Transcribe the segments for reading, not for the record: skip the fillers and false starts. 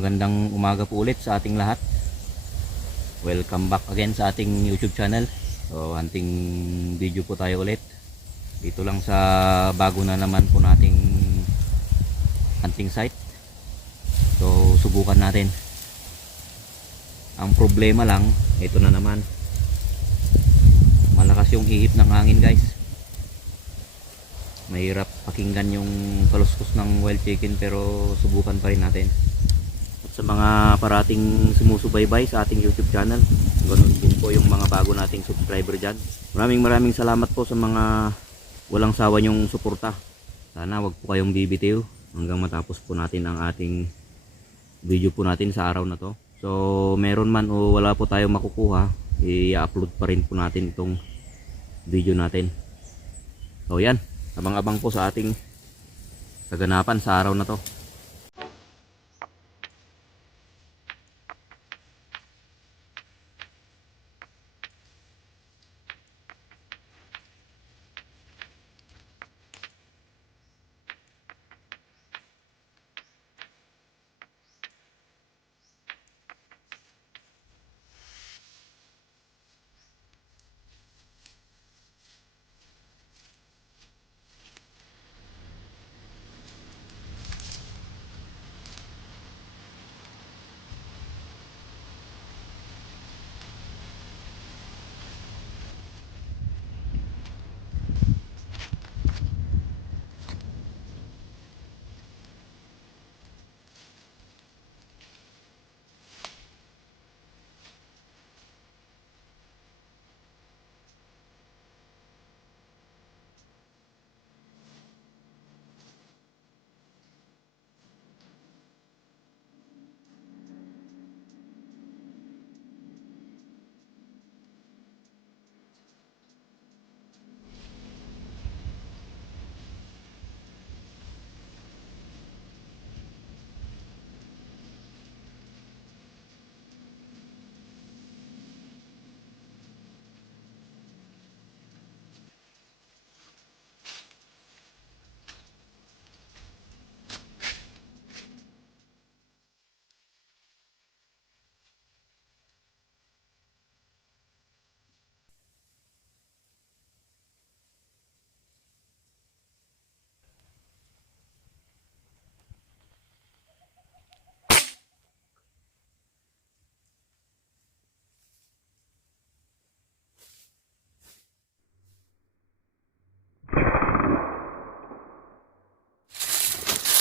magandang umaga po ulit sa ating lahat. Welcome back again sa ating YouTube channel. So, hunting video po tayo ulit. Dito lang sa bago na naman po nating hunting site. So, subukan natin. Ang problema lang, ito na naman. Malakas yung ihip ng hangin, guys. Mahirap pakinggan yung kaluskos ng wild chicken, pero subukan pa rin natin. At sa mga parating sumusubaybay sa ating YouTube channel, ganun din po yung mga bago nating subscriber dyan. Maraming salamat po sa mga walang sawa nyong suporta. Sana wag po kayong bibitiw hanggang matapos po natin ang ating video po natin sa araw na to. So meron man o wala po tayong makukuha, i-upload pa rin po natin itong video natin. So yan, abang-abang po sa ating kaganapan sa araw na to.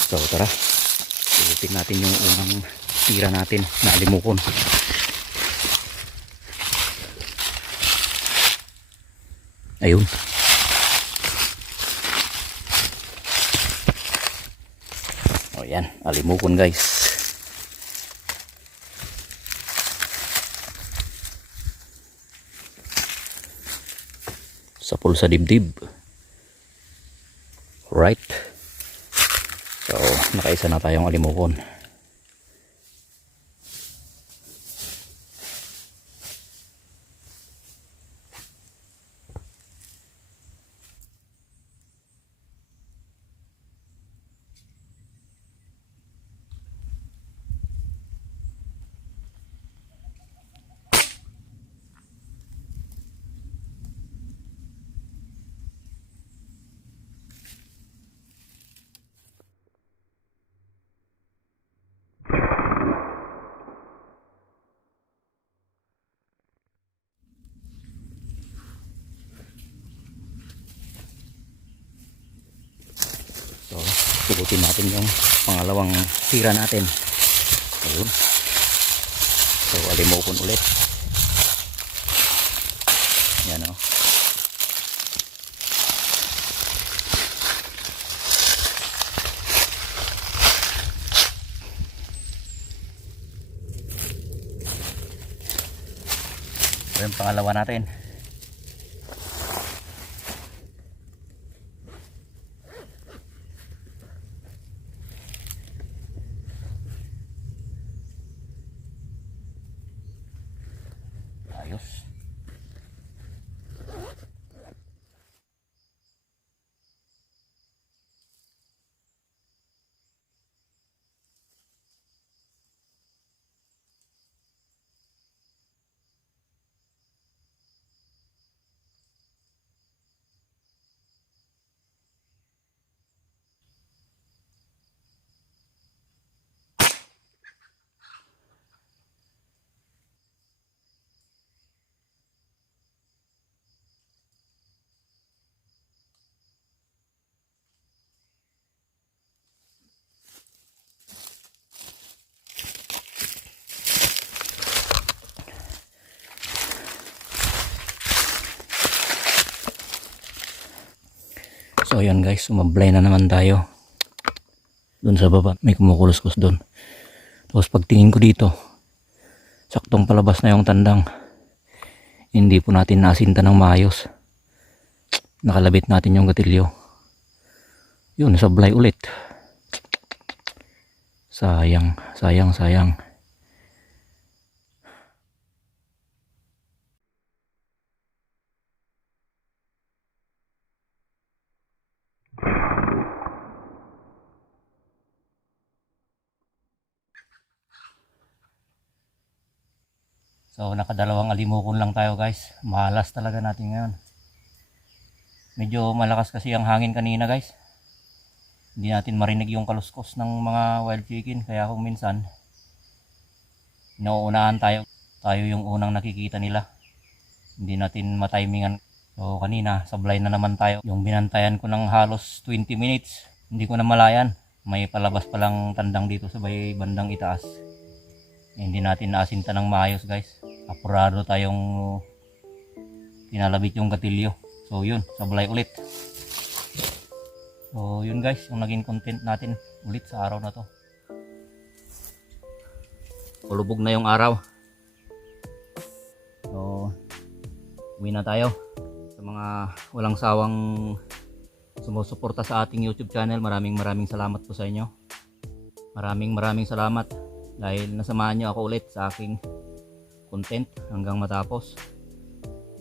So tara, ilitin natin yung unang tira natin na alimukon. Ayun. O yan, alimukon guys. Sapul sa dibdib. Right. So, nakaisa na tayong alimukon. So, subutin natin yung pangalawang tira natin. Ayun. So, alimukon ulit. Yan o. So, yung pangalawa natin. Ayos. So ayan guys, sumablay na naman tayo. Doon sa baba, may kumukulos-kus doon. Tapos pagtingin ko dito, saktong palabas na yung tandang. Hindi po natin nasinta ng maayos. Nakalabit natin yung gatilyo. Yun, sablay ulit. Sayang, sayang, sayang. So nakadalawang alimukon lang tayo guys. Malas talaga natin ngayon. Medyo malakas kasi ang hangin kanina guys. Hindi natin marinig yung kaluskos ng mga wild chicken. Kaya kung minsan nauunahan tayo. Tayo yung unang nakikita nila. Hindi natin matimingan. So kanina sablay na naman tayo. Yung binantayan ko ng halos 20 minutes. Hindi ko na malayan. May palabas palang tandang dito sa bandang itaas. Hindi natin naasinta ng maayos guys. Apurado tayong tinalabit yung gatilyo. So yun, sablay ulit. So yun guys, yung naging content natin ulit sa araw na to. Kulubog na yung araw. So uwi na tayo. Sa mga walang sawang sumusuporta sa ating YouTube channel, maraming salamat po sa inyo. Maraming salamat dahil nasamahan nyo ako ulit sa aking content hanggang matapos.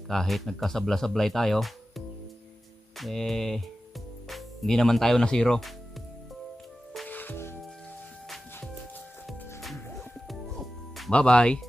Kahit nagkasabla-sablay tayo, hindi naman tayo na zero. Bye bye.